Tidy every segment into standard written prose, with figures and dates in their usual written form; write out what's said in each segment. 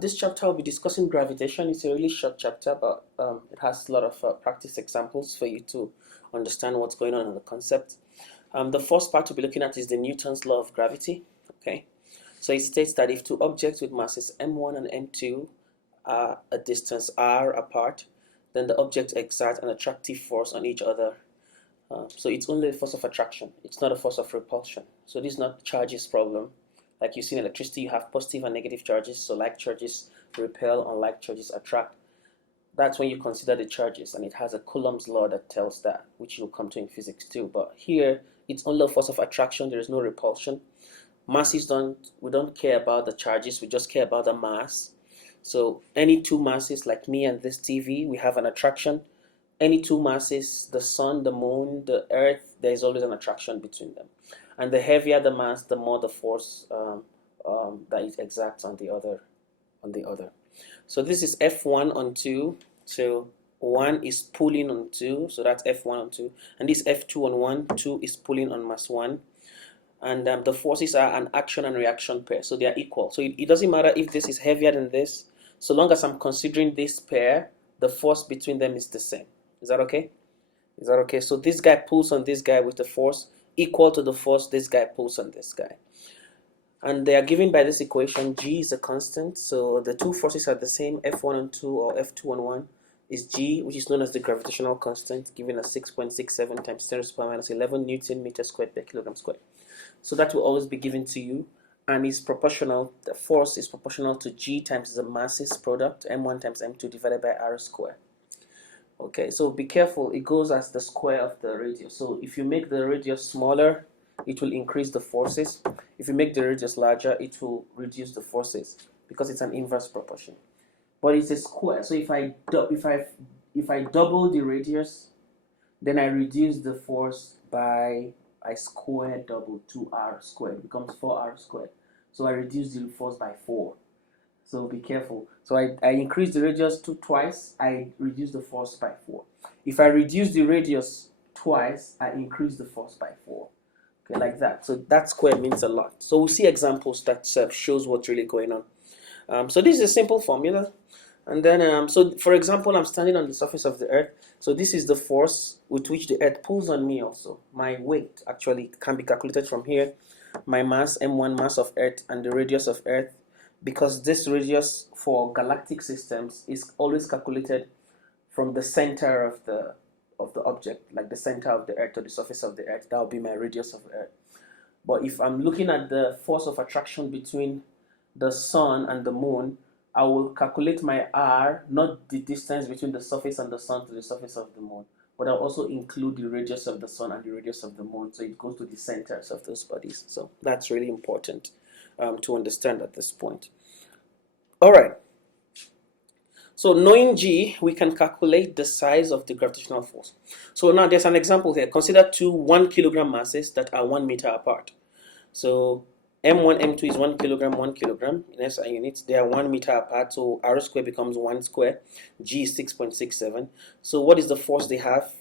This chapter will be discussing gravitation. It's a really short chapter, but it has a lot of practice examples for you to understand what's going on in the concept. The first part we'll be looking at is the Newton's law of gravity. Okay, so it states that if two objects with masses m1 and m2 are a distance r apart, then the objects exert an attractive force on each other. So it's only a force of attraction. It's not a force of repulsion. So this is not charges problem. Like you see in electricity, you have positive and negative charges. So like charges repel, unlike charges attract. That's when you consider the charges, and it has a Coulomb's law that tells that, which you'll come to in physics too. But here, it's only a force of attraction. There is no repulsion. Masses we don't care about the charges. We just care about the mass. So any two masses, like me and this TV, we have an attraction. Any two masses, the sun, the moon, the earth, there is always an attraction between them. And the heavier the mass, the more the force that it exerts on the other. So this is F1 on 2. So 1 is pulling on 2. So that's F1 on 2. And this F2 on 1, 2 is pulling on mass 1. And the forces are an action and reaction pair. So they are equal. So it doesn't matter if this is heavier than this. So long as I'm considering this pair, the force between them is the same. Is that okay? Is that okay? So this guy pulls on this guy with the force equal to the force this guy pulls on this guy. And they are given by this equation. G is a constant, so the two forces are the same. F1 on 2 or F2 on 1 is G, which is known as the gravitational constant, given as 6.67 times 10 to the power minus 11 Newton meter squared per kilogram squared. So that will always be given to you, and is proportional. The force is proportional to G times the masses product, M1 times M2 divided by R squared. Okay, so be careful, it goes as the square of the radius. So if you make the radius smaller, it will increase the forces. If you make the radius larger, it will reduce the forces, because it's an inverse proportion. But it's a square, so if I double the radius, then I reduce the force by, I square double 2r squared, it becomes 4r squared. So I reduce the force by 4. So be careful. So I increase the radius twice, I reduce the force by 4. If I reduce the radius twice, I increase the force by 4. Okay, like that. So that square means a lot. So we'll see examples that shows what's really going on. So this is a simple formula. And then, so for example, I'm standing on the surface of the Earth. So this is the force with which the Earth pulls on me also. My weight actually can be calculated from here. My mass, M1 mass of Earth, and the radius of Earth. Because this radius for galactic systems is always calculated from the center of the object, like the center of the Earth or the surface of the Earth. That will be my radius of Earth. But if I'm looking at the force of attraction between the sun and the moon, I will calculate my R, not the distance between the surface and the sun to the surface of the moon, but I'll also include the radius of the sun and the radius of the moon, so it goes to the centers of those bodies. So that's really important to understand at this point. All right. So knowing G, we can calculate the size of the gravitational force. So now there's an example here. Consider two 1 kilogram masses that are 1 meter apart. So M1, M2 is 1 kilogram, 1 kilogram in SI units. They are 1 meter apart, so R square becomes 1 square. G is 6.67. So what is the force they have?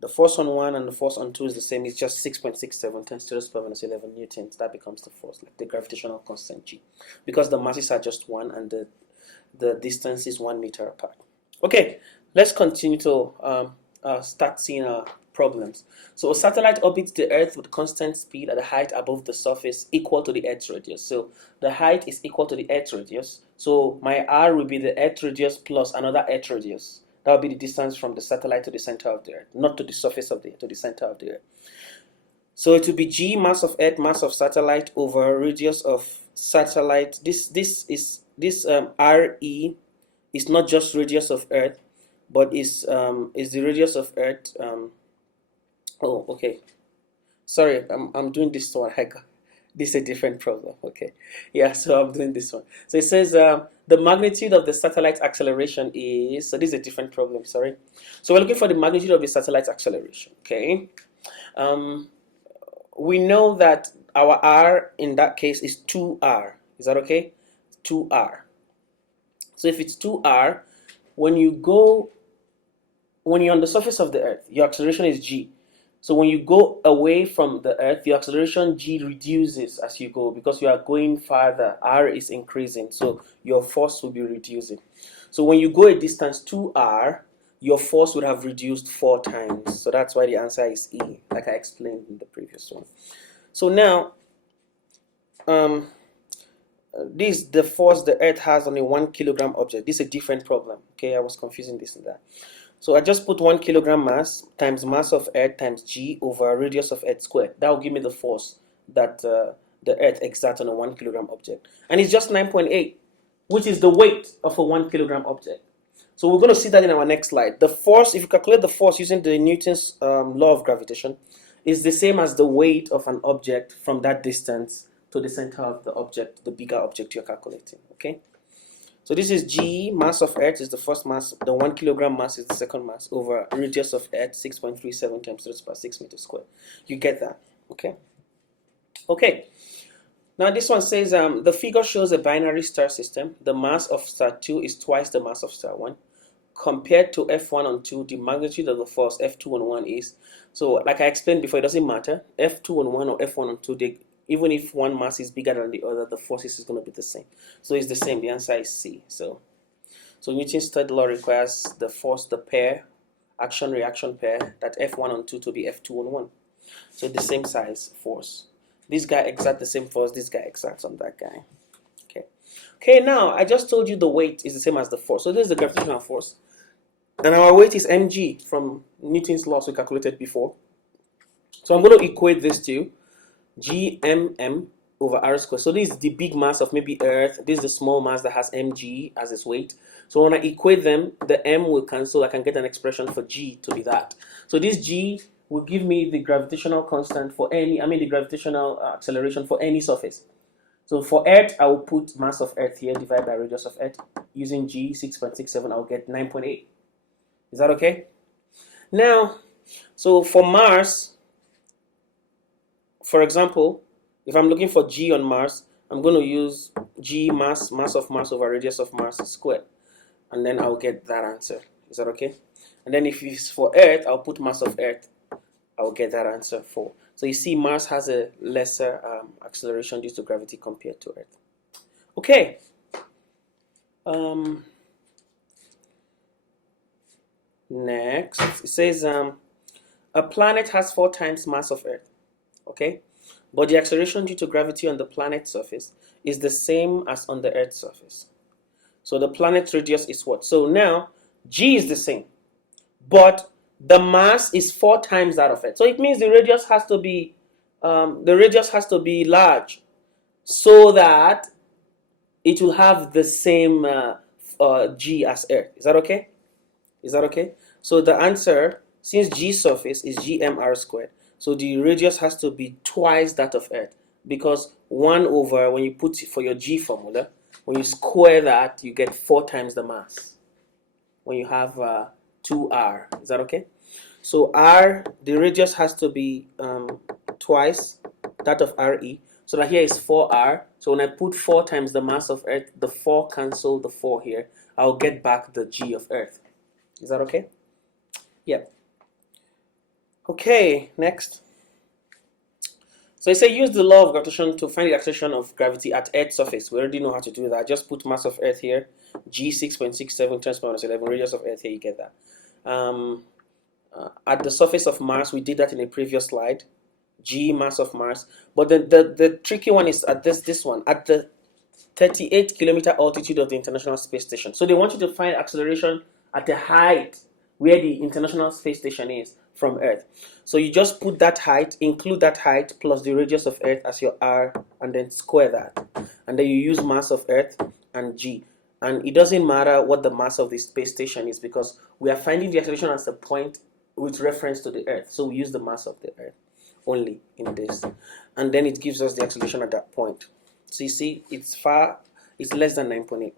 The force on 1 and the force on 2 is the same. It's just 6.67 times 10 to the power minus 11 newtons. That becomes the force, like the gravitational constant G. Because the masses are just 1 and the distance is 1 meter apart. Okay, let's continue to start seeing our problems. So a satellite orbits the Earth with constant speed at a height above the surface equal to the Earth's radius. So the height is equal to the Earth's radius. So my R will be the Earth radius plus another Earth radius. That will be the distance from the satellite to the center of the Earth, not to the surface of the Earth, to the center of the Earth. So it will be G, mass of Earth, mass of satellite, over radius of satellite. This RE is not just radius of Earth, but is the radius of Earth. Oh, okay. Sorry, I'm doing this one. This is a different problem. Okay, yeah. So I'm doing this one. So it says the magnitude of the satellite acceleration is. So this is a different problem. Sorry. So we're looking for the magnitude of the satellite acceleration. Okay. We know that our R in that case is 2R. Is that okay? 2R. So if it's 2R, when you're on the surface of the Earth, your acceleration is G. So when you go away from the Earth, your acceleration g reduces as you go because you are going farther. R is increasing, so your force will be reducing. So when you go a distance 2r, your force would have reduced 4 times. So that's why the answer is E, like I explained in the previous one. So now, this is the force the Earth has on a 1 kilogram object. This is a different problem. Okay, I was confusing this and that. So I just put 1 kilogram mass times mass of Earth times g over radius of Earth squared. That will give me the force that the Earth exerts on a 1 kilogram object. And it's just 9.8, which is the weight of a 1 kilogram object. So we're going to see that in our next slide. The force, if you calculate the force using the Newton's law of gravitation, is the same as the weight of an object from that distance to the center of the object, the bigger object you're calculating. Okay? So this is g, mass of Earth is the first mass, the 1 kilogram mass is the second mass, over radius of Earth, 6.37 times 10 to the power 6 meters squared. You get that, okay? Okay, now this one says the figure shows a binary star system. The mass of star 2 is twice the mass of star 1. Compared to F1 on 2, the magnitude of the force F2 on 1 is, so like I explained before, it doesn't matter, F2 on 1 or F1 on 2, even if one mass is bigger than the other, the forces is going to be the same. So it's the same. The answer is C. So Newton's third law requires the force, the pair, action-reaction pair, that F1 on 2 to be F2 on 1. So the same size force. This guy exerts the same force. This guy exerts on that guy. Okay. Okay. Now I just told you the weight is the same as the force. So this is the gravitational force, and our weight is mg from Newton's laws we calculated before. So I'm going to equate this to gmm over r squared. So this is the big mass of maybe Earth. This is the small mass that has mg as its weight. So when I equate them, the m will cancel. I can get an expression for g to be that. So this g will give me the gravitational constant for any, the gravitational acceleration for any surface. So for Earth, I will put mass of Earth here divided by radius of Earth. Using g 6.67, I'll get 9.8. Is that okay? Now, so for Mars, for example, if I'm looking for g on Mars, I'm going to use g mass of Mars over radius of Mars squared. And then I'll get that answer. Is that okay? And then if it's for Earth, I'll put mass of Earth. I'll get that answer for. So you see, Mars has a lesser acceleration due to gravity compared to Earth. Okay. Next, it says a planet has 4 times mass of Earth. Okay, but the acceleration due to gravity on the planet's surface is the same as on the Earth's surface. So the planet's radius is what? So now g is the same, but the mass is 4 times that of Earth. So it means the radius has to be large, so that it will have the same g as Earth. Is that okay? Is that okay? So the answer, since g surface is gmr squared, so the radius has to be twice that of Earth, because 1 over, when you put for your g formula, when you square that, you get 4 times the mass. When you have 2r, is that okay? So r, the radius has to be twice that of re, so that here is 4r. So when I put 4 times the mass of Earth, the 4 cancel the 4 here. I'll get back the g of Earth. Is that okay? Yeah. Okay, next. So I say use the law of gravitation to find the acceleration of gravity at Earth's surface. We already know how to do that. Just put mass of Earth here, g 6.67 times 10^11, radius of Earth here, you get that. At the surface of Mars, we did that in a previous slide, g mass of Mars. But the tricky one is at this one, at the 38-kilometer altitude of the International Space Station. So they want you to find acceleration at the height where the International Space Station is from Earth. So you just put that height, include that height plus the radius of Earth as your r, and then square that. And then you use mass of Earth and g. And it doesn't matter what the mass of the space station is, because we are finding the acceleration as a point with reference to the Earth. So we use the mass of the Earth only in this. And then it gives us the acceleration at that point. So you see, it's less than 9.8.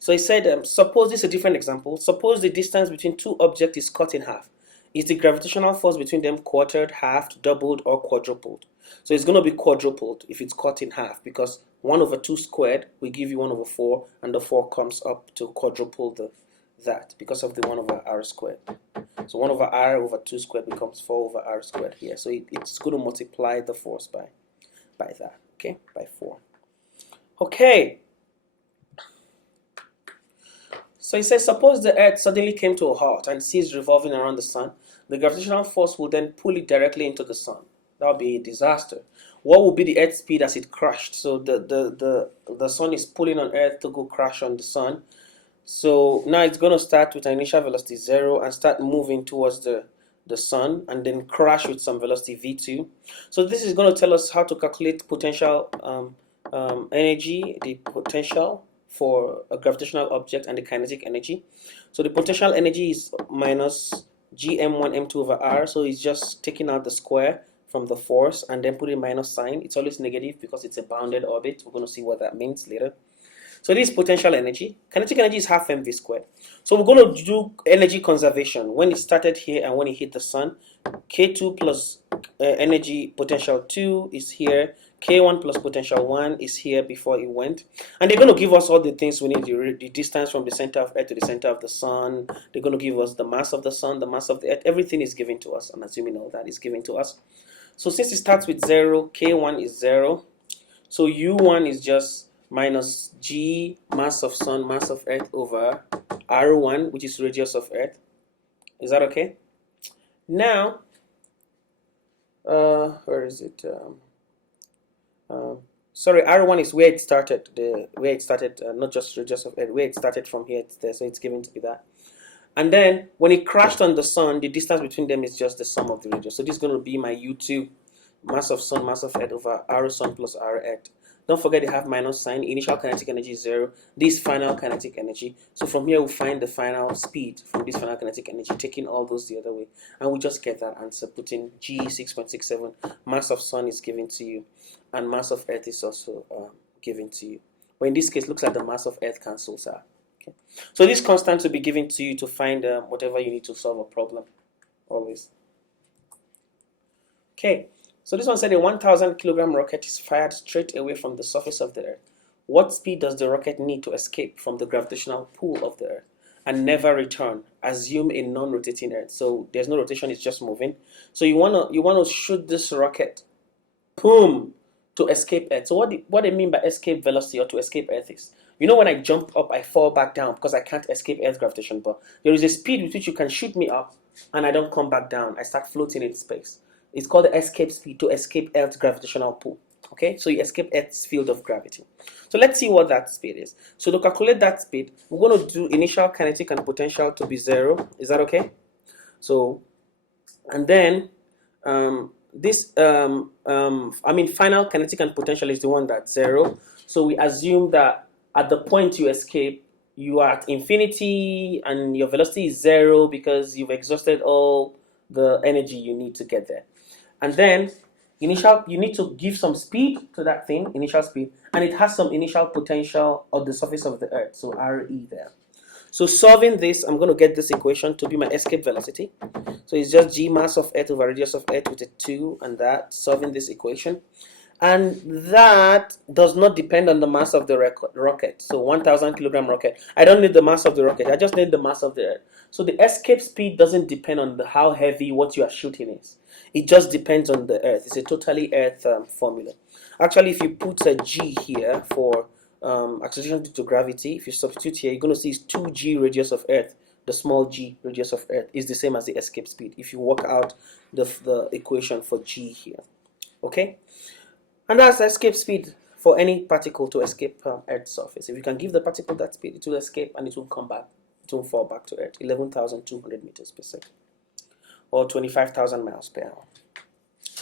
So he said, suppose this is a different example. Suppose the distance between 2 objects is cut in half. Is the gravitational force between them quartered, halved, doubled, or quadrupled? So it's going to be quadrupled if it's cut in half, because 1 over 2 squared will give you 1 over 4, and the 4 comes up to quadruple that because of the 1 over r squared. So 1 over r over 2 squared becomes 4 over r squared here. So it's going to multiply the force by that, okay, by 4. Okay. So it says, suppose the Earth suddenly came to a halt and ceased revolving around the sun. The gravitational force will then pull it directly into the sun. That would be a disaster. What would be the Earth's speed as it crashed? So the sun is pulling on Earth to go crash on the sun. So now it's going to start with an initial velocity 0 and start moving towards the sun and then crash with some velocity v2. So this is going to tell us how to calculate potential energy, the potential for a gravitational object, and the kinetic energy. So the potential energy is minus gm1 m2 over r. So it's just taking out the square from the force and then putting minus sign. It's always negative because it's a bounded orbit. We're going to see what that means later. So this is potential energy. Kinetic energy is half mv squared. So we're going to do energy conservation. When it started here and when it hit the sun, K2 plus energy potential 2 is here. K1 plus potential 1 is here before it went. And they're going to give us all the things we need, the distance from the center of Earth to the center of the sun. They're going to give us the mass of the sun, the mass of the Earth. Everything is given to us. I'm assuming all that is given to us. So since it starts with 0, K1 is 0. So U1 is just minus G mass of sun, mass of Earth over R1, which is radius of Earth. Is that okay? Now, where is it? Sorry, R1 is where it started. Not just radius of Earth. Where it started from here, it's there, so it's given to be that. And then when it crashed on the sun, the distance between them is just the sum of the radius. So this is going to be my U2, mass of sun, mass of Earth over R sun plus R Earth. Don't forget they have minus sign. Initial kinetic energy is 0. This final kinetic energy. So from here we'll find the final speed from this final kinetic energy, taking all those the other way. And we just get that answer, putting G 6.67. Mass of sun is given to you. And mass of Earth is also given to you. But in this case, looks like the mass of Earth cancels out. Okay. So this constant will be given to you to find whatever you need to solve a problem. Always. Okay. So this one said a 1,000 kilogram rocket is fired straight away from the surface of the Earth. What speed does the rocket need to escape from the gravitational pull of the Earth and never return? Assume a non-rotating Earth. So there's no rotation, it's just moving. So you wanna shoot this rocket, boom, to escape Earth. So what they mean by escape velocity or to escape Earth is, you know, when I jump up, I fall back down because I can't escape Earth's gravitation. But there is a speed with which you can shoot me up and I don't come back down. I start floating in space. It's called the escape speed, to escape Earth's gravitational pull. Okay, so you escape Earth's field of gravity. So let's see what that speed is. So to calculate that speed, we're going to do initial kinetic and potential to be 0. Is that okay? So, and then final kinetic and potential is the one that's 0. So we assume that at the point you escape, you are at infinity and your velocity is 0 because you've exhausted all the energy you need to get there. And then you need to give some speed to that thing, initial speed, and it has some initial potential on the surface of the Earth, so RE there. So solving this, I'm going to get this equation to be my escape velocity. So it's just G mass of Earth over radius of Earth with a 2 and that, solving this equation. And that does not depend on the mass of the rocket. So 1,000 kilogram rocket. I don't need the mass of the rocket. I just need the mass of the Earth. So the escape speed doesn't depend on how heavy what you are shooting is. It just depends on the Earth. It's a totally Earth formula. Actually, if you put a G here for acceleration due to gravity, if you substitute here, you're going to see it's 2g radius of Earth. The small g radius of Earth is the same as the escape speed if you work out the equation for G here. Okay? And that's escape speed for any particle to escape Earth's surface. If you can give the particle that speed, it will escape and it will come back. It will fall back to Earth. 11,200 meters per second. Or 25,000 miles per hour.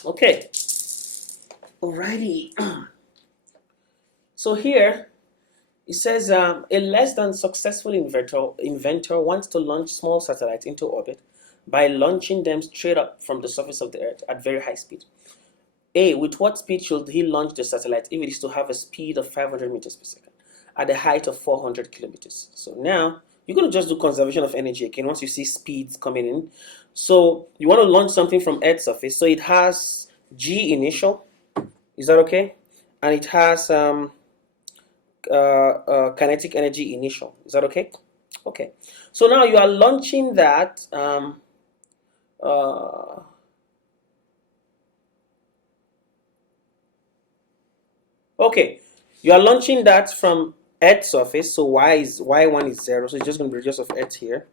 Okay. Alrighty. So here, it says a less than successful inventor wants to launch small satellites into orbit by launching them straight up from the surface of the Earth at very high speed. A, with what speed should he launch the satellite if it is to have a speed of 500 meters per second at a height of 400 kilometers? So now, you're going to just do conservation of energy again once you see speeds coming in. So you want to launch something from Earth's surface. So it has G initial. Is that okay? And it has kinetic energy initial. Is that okay? Okay, so now you are launching that. Okay, you are launching that from Earth's surface. So y1 is 0. So it's just going to be radius of Earth here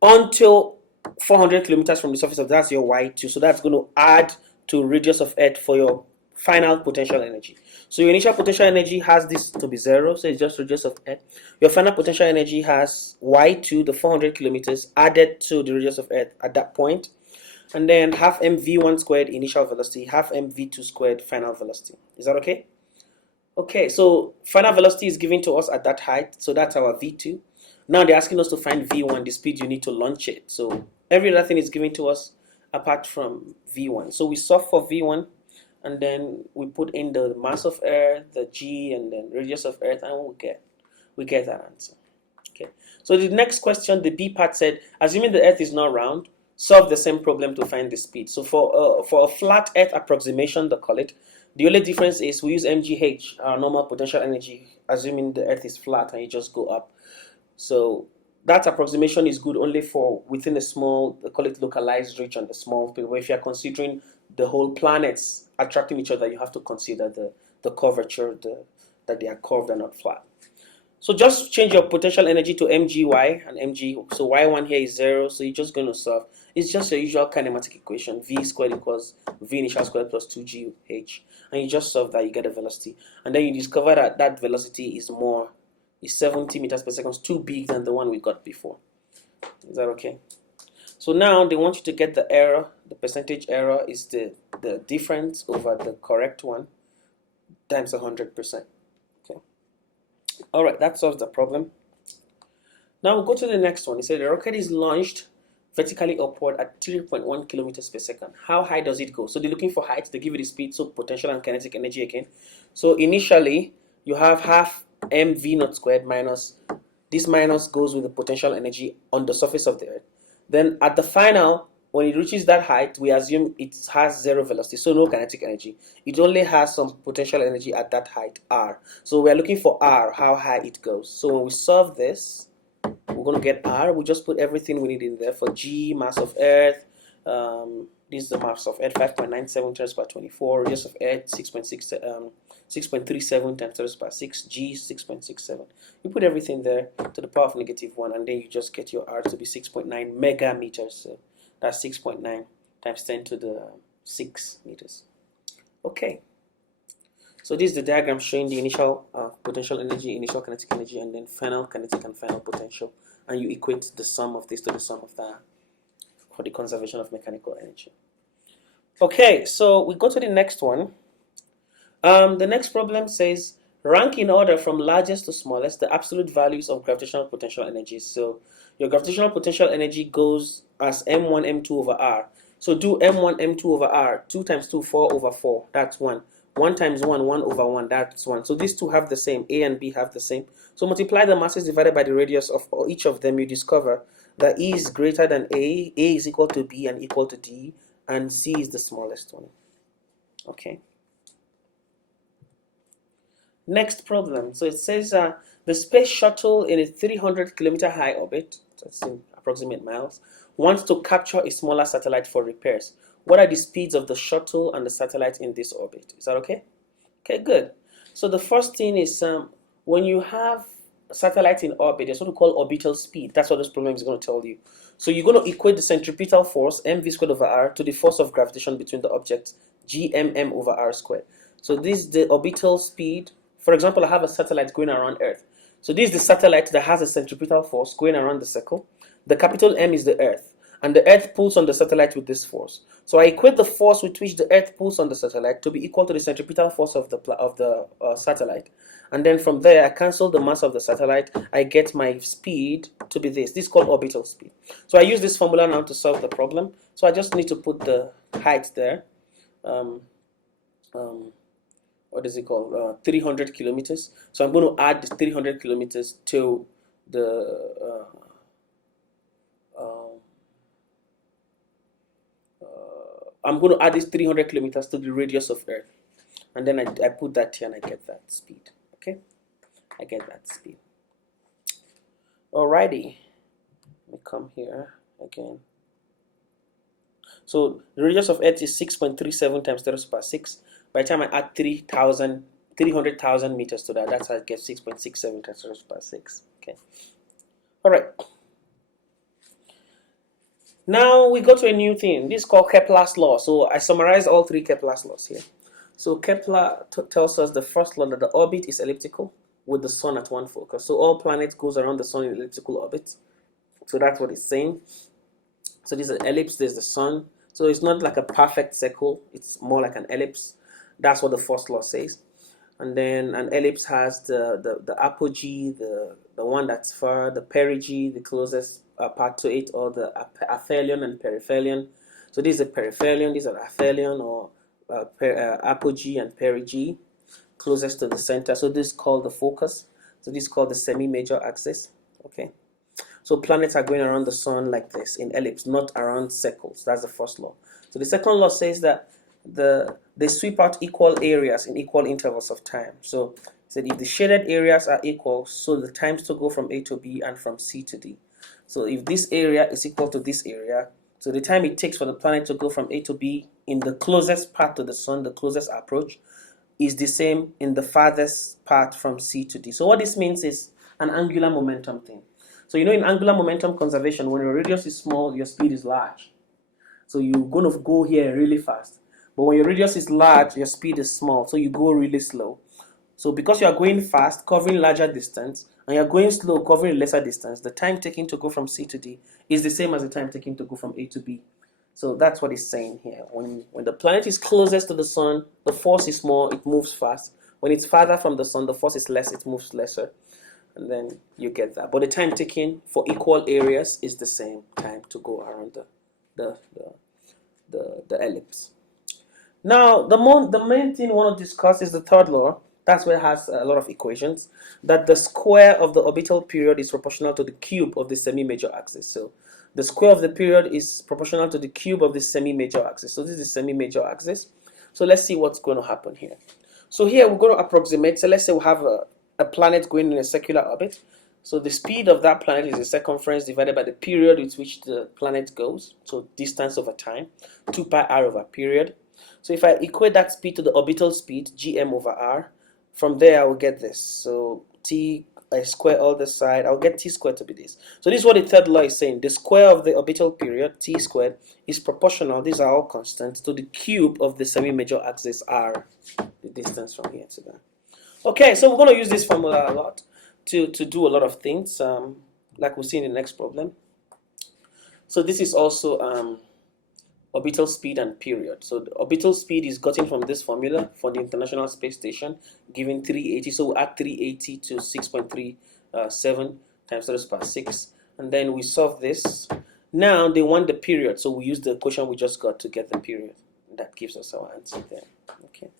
until 400 kilometers from the surface of that's your y2. So that's going to add to radius of Earth for your final potential energy. So your initial potential energy has this to be 0, so it's just radius of Earth. Your final potential energy has y2, the 400 kilometers, added to the radius of Earth at that point, and then half mv1 squared initial velocity, half mv2 squared final velocity. Is that okay? Okay, so final velocity is given to us at that height, so that's our v2. Now they're asking us to find v1, the speed you need to launch it. So every other thing is given to us apart from v1. So we solve for v1, and then we put in the mass of Earth, the g, and then radius of Earth, and we get that answer. Okay. So the next question, the B part said, assuming the Earth is not round, solve the same problem to find the speed. So for a flat Earth approximation, they call it, the only difference is we use mgh, our normal potential energy, assuming the Earth is flat and you just go up. So that approximation is good only for within a small, they call it localized region, the small field. Where if you are considering the whole planets attracting each other, you have to consider the curvature, that they are curved and not flat. So just change your potential energy to mgy and mg. So y1 here is 0, so you're just going to solve. It's just your usual kinematic equation. V squared equals v initial squared plus 2gh. And you just solve that, you get a velocity. And then you discover that that velocity is 70 meters per second, it's too big than the one we got before. Is that okay? So now they want you to get the error. The percentage error is the difference over the correct one times 100%. Okay. All right, that solves the problem. Now we'll go to the next one. It said the rocket is launched vertically upward at 3.1 kilometers per second. How high does it go? So they're looking for height. They give you the speed, so potential and kinetic energy again. So initially, you have half mv naught squared minus, this minus goes with the potential energy on the surface of the Earth. Then at the final, when it reaches that height, we assume it has 0 velocity, so no kinetic energy. It only has some potential energy at that height, r. So we're looking for r, how high it goes. So when we solve this, we're going to get r. We just put everything we need in there. For g, mass of Earth, this is the mass of Earth, 5.97 times per 24, radius of Earth, 6.37 times 10 per 6, g 6.67. You put everything there to the power of -1, and then you just get your r to be 6.9 megameters. So that's 6.9 times 10 to the 6 meters. Okay. So this is the diagram showing the initial potential energy, initial kinetic energy, and then final kinetic and final potential. And you equate the sum of this to the sum of that for the conservation of mechanical energy. Okay, so we go to the next one. The next problem says, rank in order from largest to smallest the absolute values of gravitational potential energy. So your gravitational potential energy goes as m1, m2 over r. So do m1, m2 over r, 2 times 2, 4 over 4, that's 1. 1 times 1, 1 over 1, that's 1. So these two have the same, A and B have the same. So multiply the masses divided by the radius of each of them, you discover that E is greater than A is equal to B and equal to D, and C is the smallest one. Okay. Next problem. So it says the space shuttle in a 300 kilometer high orbit, that's in approximate miles, wants to capture a smaller satellite for repairs. What are the speeds of the shuttle and the satellite in this orbit? Is that okay? Okay, good. So the first thing is when you have a satellite in orbit, there's what we call orbital speed. That's what this problem is going to tell you. So you're going to equate the centripetal force, mv squared over r, to the force of gravitation between the objects, gmm over r squared. So this is the orbital speed. For example, I have a satellite going around Earth. So this is the satellite that has a centripetal force going around the circle. The capital M is the Earth, and the Earth pulls on the satellite with this force. So I equate the force with which the Earth pulls on the satellite to be equal to the centripetal force of the satellite. And then from there, I cancel the mass of the satellite. I get my speed to be this. This is called orbital speed. So I use this formula now to solve the problem. So I just need to put the height there. What is it called? 300 kilometers. So I'm going to add 300 kilometers to the I'm going to add this 300 kilometers to the radius of Earth. And then I put that here and I get that speed. Okay? I get that speed. Alrighty, let me come here again. So the radius of Earth is 6.37 times 10 to the power 6. By the time I add 300,000 meters to that, that's how I get 6.67 times 10 to the power 6. Okay. All right. Now we go to a new thing. This is called Kepler's Law. So I summarized all three Kepler's laws here. So Kepler tells us the first law that the orbit is elliptical with the sun at one focus. So all planets goes around the sun in elliptical orbit. So that's what it's saying. So this is an ellipse, there's the sun. So it's not like a perfect circle, it's more like an ellipse. That's what the first law says. And then an ellipse has the apogee, the one that's far, the perigee, the closest part to it, or the aphelion and perihelion. So this is a perihelion, this is an aphelion, or apogee and perigee, closest to the center. So this is called the focus. So this is called the semi-major axis. Okay. So planets are going around the sun like this, in ellipse, not around circles. That's the first law. So the second law says that they sweep out equal areas in equal intervals of time. So it said if the shaded areas are equal, so the times to go from A to B and from C to D. So if this area is equal to this area, so the time it takes for the planet to go from A to B in the closest part to the sun, the closest approach, is the same in the farthest part from C to D. So what this means is an angular momentum thing. So you know in angular momentum conservation, when your radius is small, your speed is large. So you're going to go here really fast. But when your radius is large, your speed is small, so you go really slow. So because you are going fast, covering larger distance, and you're going slow, covering lesser distance, the time taken to go from C to D is the same as the time taken to go from A to B. So that's what it's saying here. When the planet is closest to the sun, the force is more, it moves fast. When it's farther from the sun, the force is less, it moves lesser. And then you get that. But the time taken for equal areas is the same time to go around the ellipse. Now, the main thing we want to discuss is the third law. That's where it has a lot of equations. That the square of the orbital period is proportional to the cube of the semi-major axis. So the square of the period is proportional to the cube of the semi-major axis. So this is the semi-major axis. So let's see what's going to happen here. So here we're going to approximate. So let's say we have a planet going in a circular orbit. So the speed of that planet is the circumference divided by the period with which the planet goes. So distance over time, 2 pi r over period. So if I equate that speed to the orbital speed, gm over r, from there I will get this. So t, I square all this side, I'll get t squared to be this. So this is what the third law is saying. The square of the orbital period, t squared, is proportional, these are all constants, to the cube of the semi-major axis r, the distance from here to there. Okay, so we're going to use this formula a lot to do a lot of things, like we'll see in the next problem. So this is also orbital speed and period. So the orbital speed is gotten from this formula for the International Space Station, given 380. So we add 380 to 6.37 times 10 to the power 6, and then we solve this. Now they want the period, so we use the equation we just got to get the period. That gives us our answer there. Okay.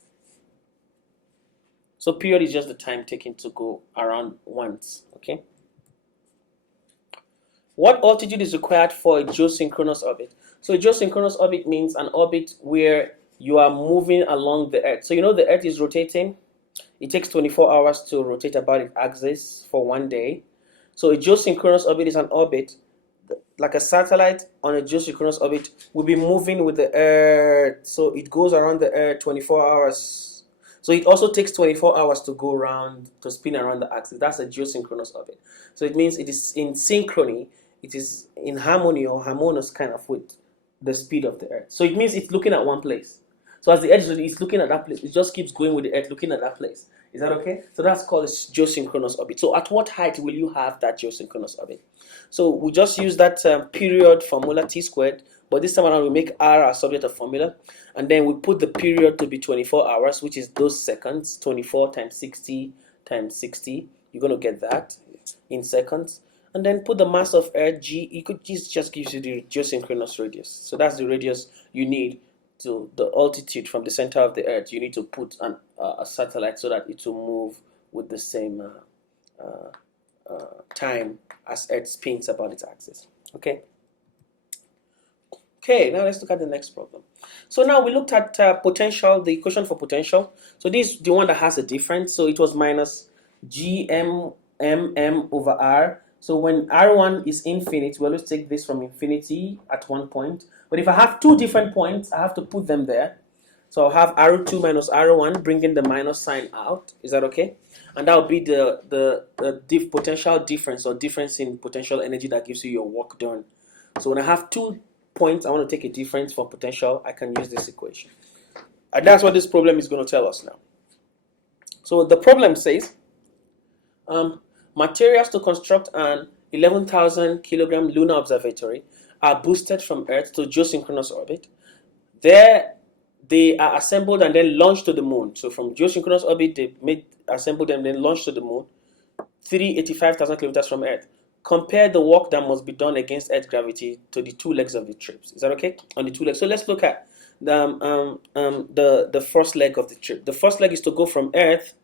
So period is just the time taken to go around once, okay? What altitude is required for a geosynchronous orbit? So a geosynchronous orbit means an orbit where you are moving along the Earth. So you know the Earth is rotating. It takes 24 hours to rotate about its axis for 1 day. So a geosynchronous orbit is an orbit, like a satellite on a geosynchronous orbit will be moving with the Earth. So it goes around the Earth 24 hours. So it also takes 24 hours to go around, to spin around the axis. That's a geosynchronous orbit. So it means it is in synchrony, it is in harmony or harmonious kind of with the speed of the Earth. So it means it's looking at one place. So as the Earth is looking at that place, it just keeps going with the Earth looking at that place. Is that okay? So that's called a geosynchronous orbit. So at what height will you have that geosynchronous orbit? So we just use that period formula, t squared, but this time around we make r our subject of formula, and then we put the period to be 24 hours, which is those seconds, 24 times 60 times 60. You're going to get that in seconds. And then put the mass of Earth, g, just gives you the geosynchronous radius. So that's the radius you need to the altitude from the center of the Earth. You need to put a satellite so that it will move with the same time as Earth spins about its axis. Okay. Okay, now let's look at the next problem. So now we looked at potential, the equation for potential. So this is the one that has a difference. So it was minus gm mm over r So when R1 is infinite, we always take this from infinity at one point. But if I have two different points, I have to put them there. So I'll have R2 minus R1, bringing the minus sign out. Is that okay? And that will be the potential difference, or difference in potential energy that gives you your work done. So when I have 2 points, I want to take a difference for potential, I can use this equation. And that's what this problem is going to tell us now. So the problem says, materials to construct an 11,000 kilogram lunar observatory are boosted from Earth to geosynchronous orbit. There, they are assembled and then launched to the moon. So from geosynchronous orbit, they assembled them, then launched to the moon, 385,000 kilometers from Earth. Compare the work that must be done against Earth gravity to the 2 legs of the trip. Is that okay? On the 2 legs. So let's look at the first leg of the trip. The first leg is to go from Earth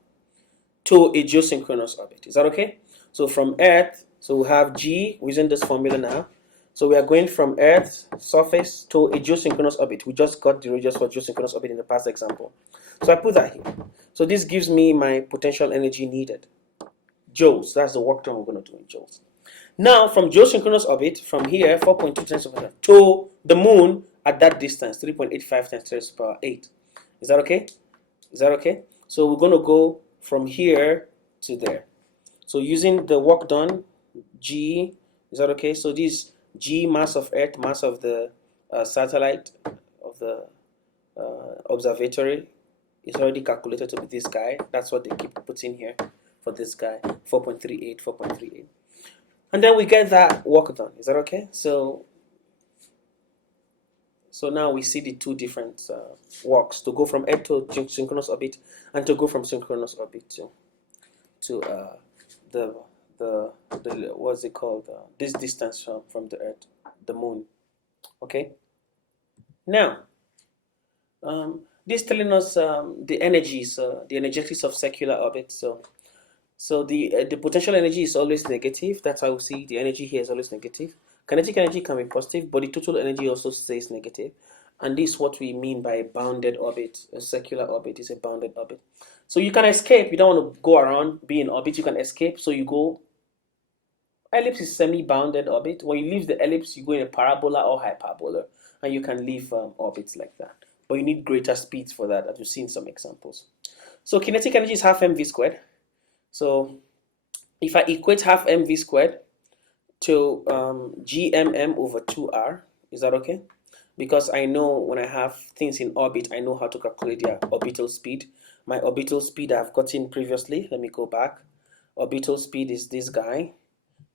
to a geosynchronous orbit. Is that okay? So from Earth, so we have G, we're using this formula now. So we are going from Earth's surface to a geosynchronous orbit. We just got the radius for geosynchronous orbit in the past example. So I put that here. So this gives me my potential energy needed. Joules, that's the work done we're going to do in joules. Now from geosynchronous orbit, from here, 4.2 times over to the moon at that distance, 3.85 times 10 to the power 8. Is that okay? Is that okay? So we're going to go from here to there. So using the work done, G, is that okay? So this G, mass of Earth, mass of the satellite, of the observatory, is already calculated to be this guy. That's what they keep putting here for this guy, 4.38, 4.38. And then we get that work done. Is that okay? So now we see the 2 different works, to go from Earth to synchronous orbit, and to go from synchronous orbit to the what's it called? This distance from the Earth, the moon. Okay. Now, this telling us the energies, the energetics of circular orbit. So the potential energy is always negative. That's how we see the energy here is always negative. Kinetic energy can be positive, but the total energy also stays negative. And this is what we mean by a bounded orbit. A circular orbit is a bounded orbit. So you can escape. You don't want to go around, be in orbit. You can escape. So you go. Ellipse is semi-bounded orbit. When you leave the ellipse, you go in a parabola or hyperbola, and you can leave orbits like that. But you need greater speeds for that, as we've seen some examples. So kinetic energy is half mv squared. So if I equate half mv squared to gmm over 2r, is that okay? Because I know when I have things in orbit, I know how to calculate their orbital speed. My orbital speed I've gotten previously. Let me go back. Orbital speed is this guy,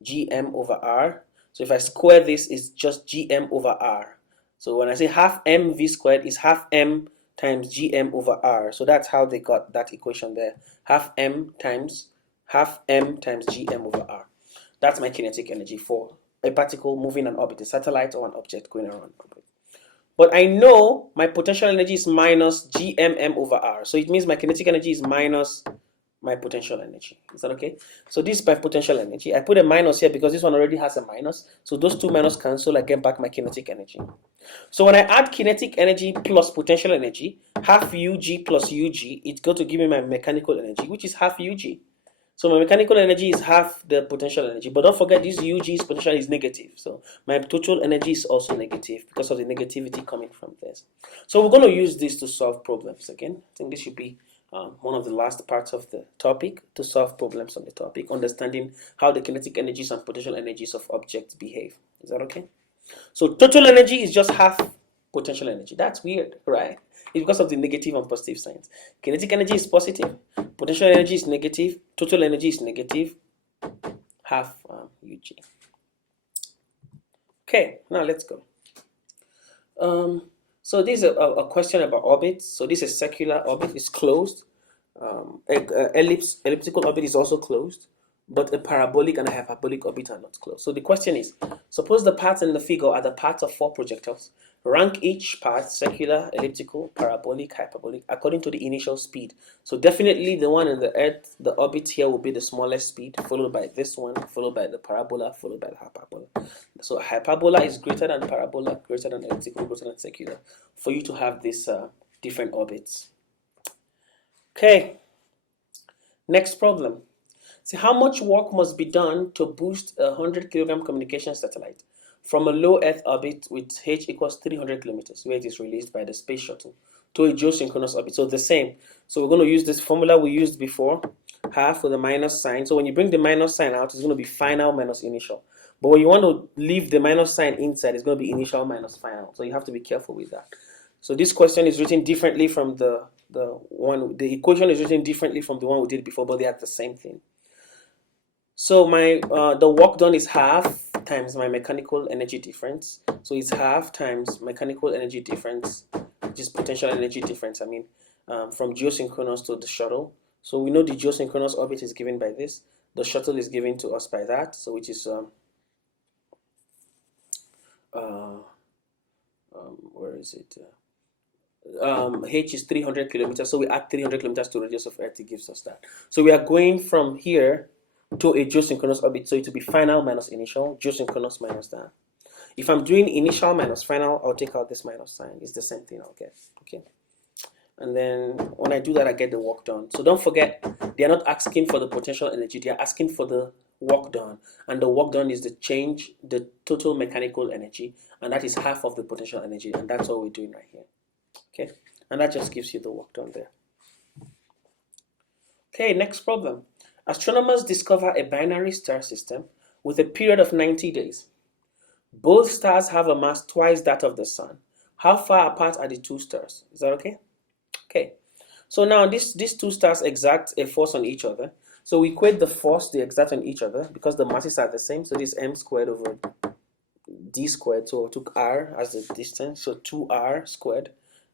gm over r. So if I square this, it's just gm over r. So when I say half mv squared is half m times gm over r. So that's how they got that equation there. Half m times gm over r. That's my kinetic energy for a particle moving an orbit, a satellite or an object going around an orbit. But I know my potential energy is minus gmm over r. So it means my kinetic energy is minus my potential energy. Is that okay? So this is my potential energy. I put a minus here because this one already has a minus. So those 2 minus cancel. I get back my kinetic energy. So when I add kinetic energy plus potential energy, half ug plus ug, it's going to give me my mechanical energy, which is half ug. So my mechanical energy is half the potential energy. But don't forget, this UG's potential is negative. So my total energy is also negative because of the negativity coming from this. So we're going to use this to solve problems again. I think this should be one of the last parts of the topic, to solve problems on the topic, understanding how the kinetic energies and potential energies of objects behave. Is that okay? So total energy is just half potential energy. That's weird, right? It's because of the negative and positive signs. Kinetic energy is positive, potential energy is negative, total energy is negative, half UG. Okay, now let's go. So this is a question about orbits. So this is circular orbit, is closed. Elliptical orbit is also closed, but a parabolic and a hyperbolic orbit are not closed. So the question is, suppose the parts in the figure are the parts of 4 projectiles. Rank each part, circular, elliptical, parabolic, hyperbolic, according to the initial speed. So definitely the one in the Earth, the orbit here will be the smallest speed, followed by this one, followed by the parabola, followed by the hyperbola. So hyperbola is greater than parabola, greater than elliptical, greater than circular, for you to have these different orbits. Okay, next problem. See, how much work must be done to boost a 100 kg communication satellite from a low Earth orbit with h equals 300 kilometers, where it is released by the space shuttle, to a geosynchronous orbit? So the same. So we're going to use this formula we used before, half with a minus sign. So when you bring the minus sign out, it's going to be final minus initial. But when you want to leave the minus sign inside, it's going to be initial minus final. So you have to be careful with that. So this question is written differently from the equation is written differently from the one we did before, but they are the same thing. So my the work done is half times my mechanical energy difference. So it's half times mechanical energy difference, which is potential energy difference, from geosynchronous to the shuttle. So we know the geosynchronous orbit is given by this. The shuttle is given to us by that, so which is where is it? H is 300 kilometers, so we add 300 kilometers to radius of Earth, it gives us that. So we are going from here to a geosynchronous orbit, so it will be final minus initial, geosynchronous minus that. If I'm doing initial minus final, I'll take out this minus sign. It's the same thing I'll get, okay? And then when I do that, I get the work done. So don't forget, they are not asking for the potential energy, they are asking for the work done. And the work done is the total mechanical energy, and that is half of the potential energy, and that's all we're doing right here. Okay, and that just gives you the work done there. Okay, next problem. Astronomers discover a binary star system with a period of 90 days. Both stars have a mass twice that of the sun. How far apart are the two stars? Is that okay? Okay, so now these two stars exert a force on each other. So we equate the force they exert on each other because the masses are the same. So this m squared over d squared. So I took r as the distance. So 2r squared.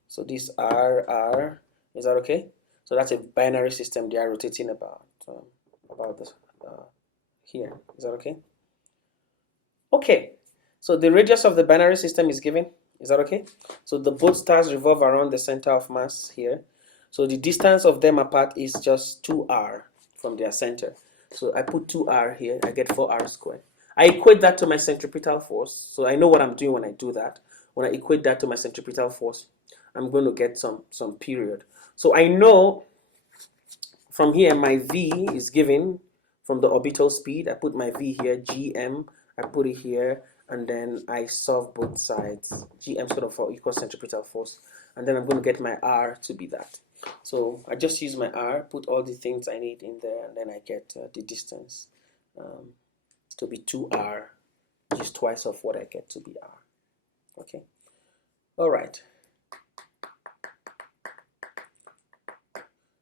So this r, is that okay? So that's a binary system they are rotating about this here. Is that okay? Okay, so the radius of the binary system is given. Is that okay? So the both stars revolve around the center of mass here. So the distance of them apart is just 2r from their center. So I put 2r here, I get 4r squared. I equate that to my centripetal force. So I know what I'm doing when I do that. When I equate that to my centripetal force, I'm going to get some period. So I know from here my v is given from the orbital speed. I put my v here, gm, I put it here, and then I solve both sides. Gm sort of equals centripetal force, and then I'm going to get my r to be that. So I just use my r, put all the things I need in there, and then I get the distance to be 2r, which is twice of what I get to be r. Okay. All right.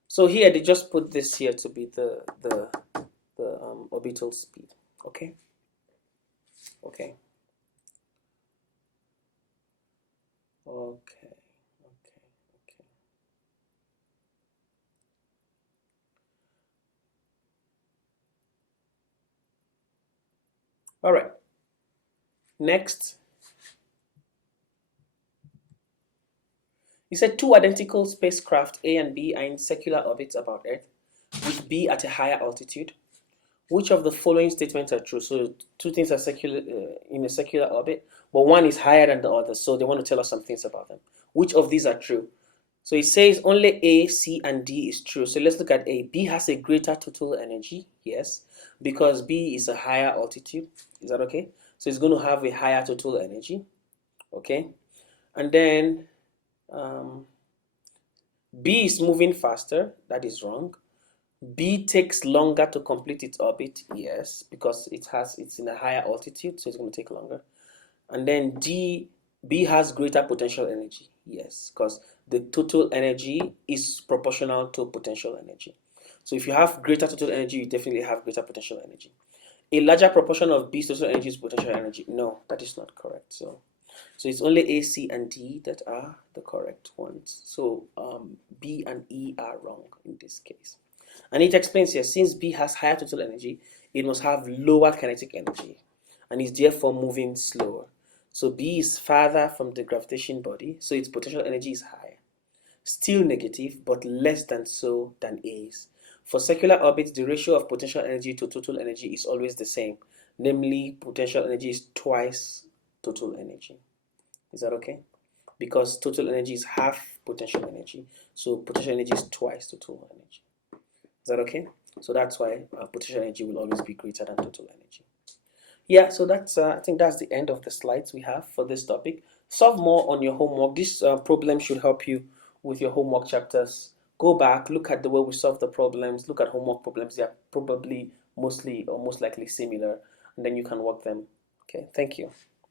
So here they just put this here to be the orbital speed. Okay. Okay. Okay. All right. Next. He said two identical spacecraft A and B are in circular orbits about Earth, with B at a higher altitude. Which of the following statements are true? So two things are circular in a circular orbit, but one is higher than the other. So they want to tell us some things about them. Which of these are true? So it says only A, C, and D is true. So let's look at A. B has a greater total energy, yes, because B is a higher altitude. Is that okay? So it's going to have a higher total energy, okay? And then B is moving faster. That is wrong. B takes longer to complete its orbit, yes, because it's in a higher altitude, so it's going to take longer. And then B has greater potential energy, yes, because the total energy is proportional to potential energy. So if you have greater total energy, you definitely have greater potential energy. A larger proportion of B's total energy is potential energy. No, that is not correct. So it's only A, C, and D that are the correct ones. So B and E are wrong in this case. And it explains here, since B has higher total energy, it must have lower kinetic energy and is therefore moving slower. So B is farther from the gravitation body, so its potential energy is higher. Still negative, but less than A's. For circular orbits, the ratio of potential energy to total energy is always the same. Namely, potential energy is twice total energy. Is that okay? Because total energy is half potential energy, so potential energy is twice total energy. Is that okay? So that's why potential energy will always be greater than total energy. Yeah, so that's I think that's the end of the slides we have for this topic. Solve more on your homework. This problem should help you with your homework chapters. Go back, look at the way we solve the problems, look at homework problems. They are probably mostly or most likely similar, and then you can work them. Okay, thank you.